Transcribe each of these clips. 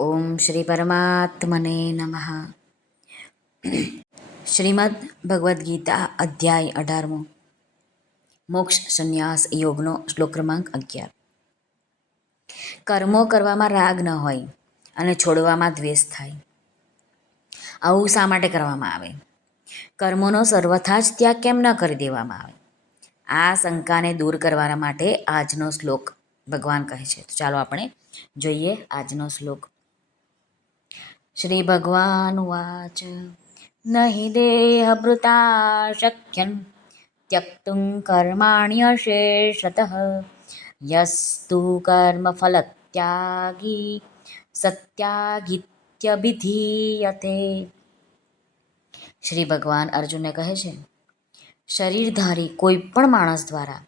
ઓમ શ્રી પરમાત્મને નમઃ. શ્રીમદ્ ભગવદ્ ગીતા અધ્યાય 18 મોક્ષ સંન્યાસ યોગનો શ્લોક ક્રમાંક 11. કર્મો કરવામાં રાગ ન હોય અને છોડવામાં દ્વેષ થાય. આવું શા માટે કરવામાં આવે? કર્મોનો સર્વથા જ ત્યાગ કેમ ન કરી દેવામાં આવે? આ શંકાને દૂર કરવા માટે આજનો શ્લોક ભગવાન કહે છે. તો ચાલો આપણે જોઈએ આજનો શ્લોક. શ્રી ભગવાન વાચ નહિ દેહભૃતા શક્યં ત્યક્તું કર્માણ્યશેષતઃ યસ્તુ કર્મફલત્યાગી સત્યાગિત્યભિધીયતે. શ્રી ભગવાન અર્જુનને કહે છે, શરીરધારી કોઈ પણ માણસ દ્વારા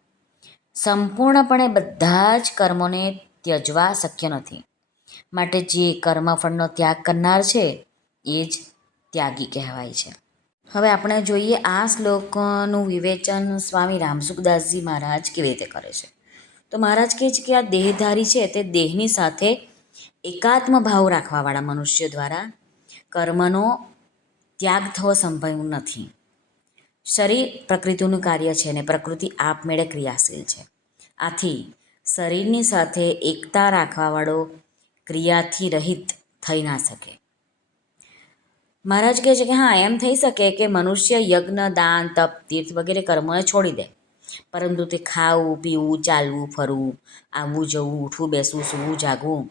સંપૂર્ણપણે બધા જ કર્મોને ત્યજવા શક્ય નથી. માટે જે કર્મફળનો ત્યાગ કરનાર છે એ જ ત્યાગી કહેવાય છે. હવે આપણે જોઈએ આ શ્લોકનું વિવેચન સ્વામી રામસુખદાસજી મહારાજ કેવી રીતે કરે છે. તો મહારાજ કહે છે કે આ દેહધારી છે તે દેહની સાથે એકાત્મ ભાવ રાખવાવાળા મનુષ્ય દ્વારા કર્મનો ત્યાગ થવો સંભવ નથી. શરીર પ્રકૃતિનું કાર્ય છે અને પ્રકૃતિ આપમેળે ક્રિયાશીલ છે. આથી શરીરની સાથે એકતા રાખવાવાળો ક્રિયાથી રહિત થઈ ના શકે. મહારાજ કહે છે કે હા, એમ થઈ શકે કે મનુષ્ય યજ્ઞ, દાન, તપ, તીર્થ વગેરે કર્મોને છોડી દે, પરંતુ તે ખાવું, પીવું, ચાલવું, ફરવું, આવવું જવું, ઉઠવું બેસવું, સૂવું જાગવું,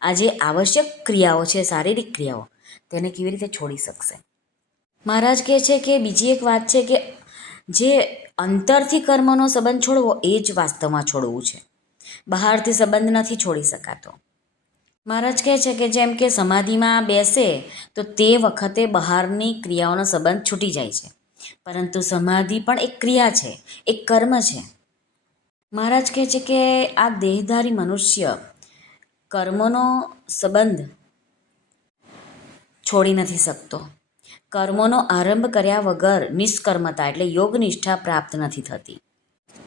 આ જે આવશ્યક ક્રિયાઓ છે, શારીરિક ક્રિયાઓ, તેને કેવી રીતે છોડી શકશે? મહારાજ કહે છે કે બીજી એક વાત છે કે જે અંતરથી કર્મનો સંબંધ છોડવો એ જ વાસ્તવમાં છોડવું છે. બહારથી સંબંધ નથી છોડી શકાતો. મહારાજ કહે છે કે જેમ કે સમાધિમાં બેસે તો તે વખતે બહારની ક્રિયાઓનો સંબંધ છૂટી જાય છે, પરંતુ સમાધિ પણ એક ક્રિયા છે, એક કર્મ છે. મહારાજ કહે છે કે આ દેહધારી મનુષ્ય કર્મોનો સંબંધ છોડી નથી શકતો. કર્મોનો આરંભ કર્યા વગર નિષ્કર્મતા એટલે યોગ નિષ્ઠા પ્રાપ્ત નથી થતી,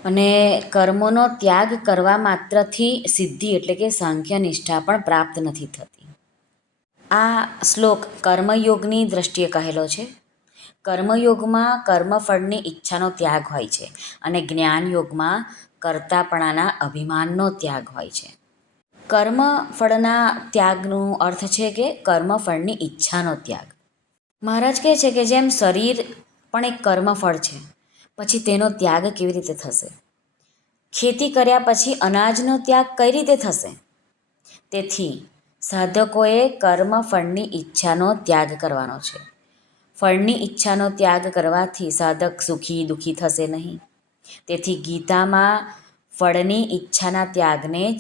અને કર્મોનો ત્યાગ કરવા માત્રથી સિદ્ધિ એટલે કે સાંખ્ય નિષ્ઠા પણ પ્રાપ્ત નથી થતી. આ શ્લોક કર્મયોગની દ્રષ્ટિએ કહેલો છે. કર્મયોગમાં કર્મફળની ઈચ્છાનો ત્યાગ હોય છે અને જ્ઞાનયોગમાં કર્તાપણાના અભિમાનનો ત્યાગ હોય છે. કર્મફળના ત્યાગનો અર્થ છે કે કર્મફળની ઈચ્છાનો ત્યાગ. મહારાજ કહે છે કે જેમ શરીર પણ એક કર્મફળ છે, પછી તેનો ત્યાગ કેવી રીતે થશે? ખેતી કર્યા પછી અનાજનો ત્યાગ કઈ રીતે થશે? તેથી સાધકોએ કર્મફળની ઈચ્છાનો ત્યાગ કરવાનો છે. ફળની ઈચ્છાનો ત્યાગ કરવાથી સાધક સુખી દુઃખી થશે નહીં. તેથી ગીતામાં ફળની ઈચ્છાના ત્યાગને જ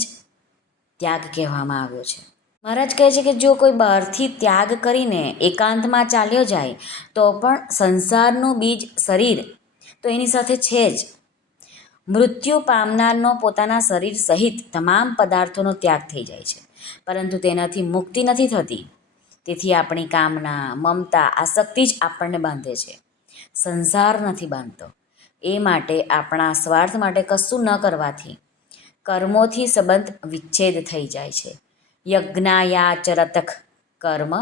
ત્યાગ કહેવામાં આવ્યો છે. મહારાજ કહે છે કે જો કોઈ બહારથી ત્યાગ કરીને એકાંતમાં ચાલ્યો જાય તો પણ સંસારનું બીજ શરીર તો એની સાથે છે જ. મૃત્યુ પામનારનો પોતાના શરીર સહિત તમામ પદાર્થોનો ત્યાગ થઈ જાય છે, પરંતુ તેનાથી મુક્તિ નથી થતી. તેથી આપણી કામના, મમતા, આસક્તિ જ આપણને બાંધે છે, સંસાર નથી બાંધતો. એ માટે આપણા સ્વાર્થ માટે કશું ન કરવાથી કર્મોથી સંબંધ વિચ્છેદ થઈ જાય છે. યજ્ઞાયાચરતઃ કર્મ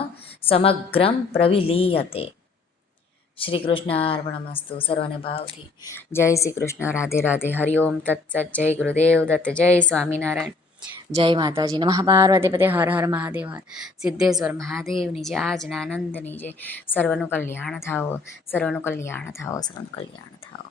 સમગ્રમ પ્રવિલીયતે. શ્રી કૃષ્ણ અર્પણમસ્તુ. સર્વને ભાવથી જય શ્રી કૃષ્ણ. રાધે રાધે. હરિઓમ તત્સત. જય ગુરુદેવ દત્ત. જય સ્વામિનારાયણ. જય માતાજી. નમઃ પાર્વતી પતે. હર હર મહાદેવ. હર સિદ્ધેશ્વર મહાદેવની જય. આજ્ઞાનંદની જય. સર્વનું કલ્યાણ થાઓ, સર્વનું કલ્યાણ થાઓ, સર્વનું કલ્યાણ થાઓ.